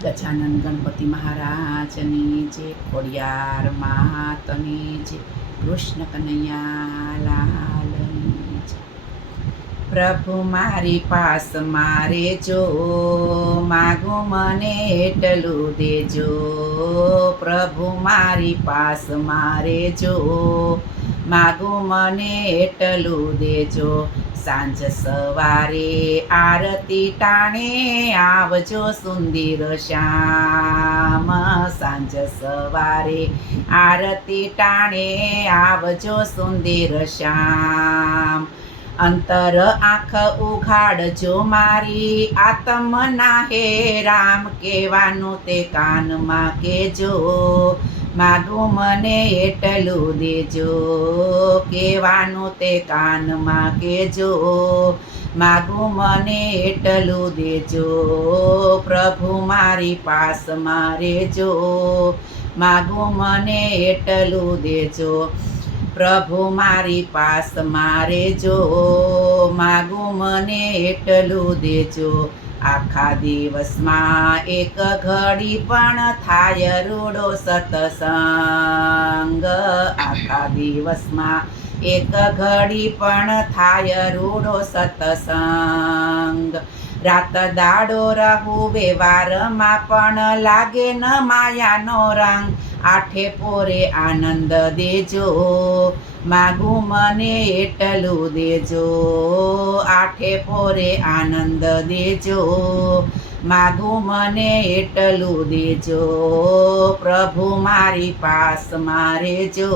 ગજાનન ગણપતિ મહારાજની જે ખોડિયાર માતની જે કૃષ્ણ કનૈયા લાલની પ્રભુ મારી પાસ મારે જો, માગો મને એટલું દેજો. પ્રભુ મારી પાસ મારે જો, માગો મને એટલું દેજો. સાંજ સવારે આરતી ટાણે આવજો સુંદર શ્યામ સાંજ સવારે આરતી ટાણે આવજો સુંદર શ્યામ અંતર આંખ ઉઘાડજો મારી, આત્મના હે રામ કહેવાનું તે કાનમાં કેજો માગું મને એટલું દેજો, કહેવાનું તે કાનમાં કેજો માગું મને એટલું દેજો, પ્રભુ મારી પાસ મારે જો માગું મને એટલું દેજો. પ્રભુ મારી પાસ મારે જો, માગું મને એટલું દેજો. આખા દિવસમાં એક ઘડી પણ થાય રૂડો સતસંગ. આખા દિવસમાં એક ઘડી પણ થાય રૂડો સતસંગ. રાત દાડો રહું, વ્યવહારમાં પણ લાગે ન માયાનો રંગ. આઠે પોરે આનંદ દેજો, માગું મને એટલું દેજો. આઠે પોરે આનંદ દેજો, માગું મને એટલું દેજો. પ્રભુ મારી પાસ મારે જો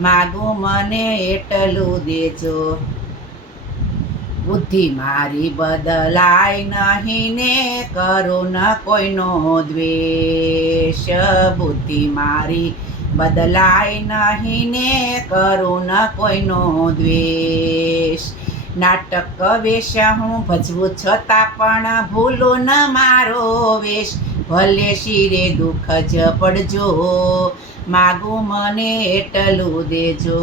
માગું મને એટલું દેજો. બુદ્ધિ મારી બદલાય નહીં ને કરું ન કોઈનો દ્વેષ. બુદ્ધિ મારી બદલાય નહીં ને કરું ન કોઈનો દ્વેષ. નાટક વેશ હું ભજવું છતાં પણ ભૂલો ન મારો વેશ. ભલે શિરે દુઃખ જ પડજો માગું મને એટલું દેજો,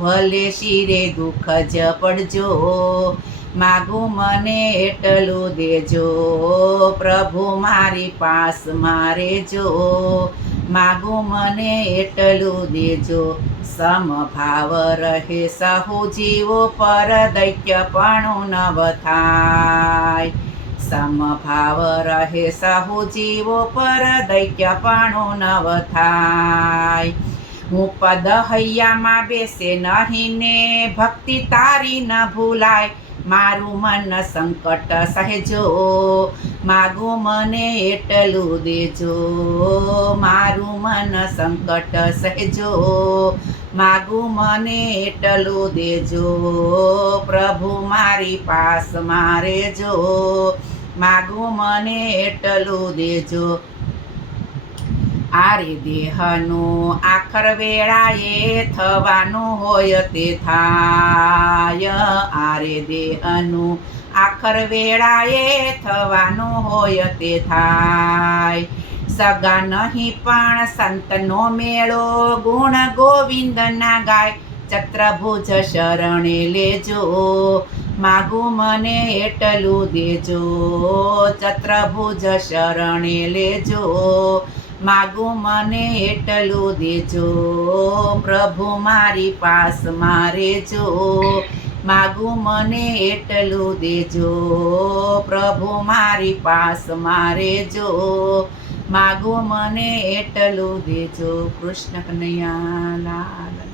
ભલે શિરે દુઃખ જ પડજો. માગું મને એટલું દેજો, પ્રભુ મારી પાસ મારે જો. માગું મને એટલું દેજો, સમભાવ રહે સહુ જીવો પર દૈત્યપણું નવ થાય. સમભાવ રહે સહુ જીવો પર દૈત્યપણું નવ થાય હું પદ હૈયામાં બેસે નહીં ને ભક્તિ તારી ન ભૂલાય મારું મન સંકટ સહેજો માગો મને એટલું દેજો મારું મન સંકટ સહેજો માગું મને એટલું દેજો પ્રભુ મારી પાસ મારે જો માગું મને એટલું દેજો. આરે દેહનું આખર વેળાએ થવાનું હોય તે થાય. આરે દેહનું આખર વેળાએ થવાનું હોય તે થાય. સગા નહીં પણ સંતનો મેળો ગુણ ગોવિંદના ગાય. ચત્રભુજ શરણે લેજો. માગું મને એટલું દેજો, ચત્રભુજ શરણે લેજો. માગું મને એટલું દેજો, પ્રભુ મારી પાસ મારે જો માગું મને એટલું દેજો, પ્રભુ મારી પાસ મારે જો માગું મને એટલું દેજો, કૃષ્ણ કનૈયા લાલ.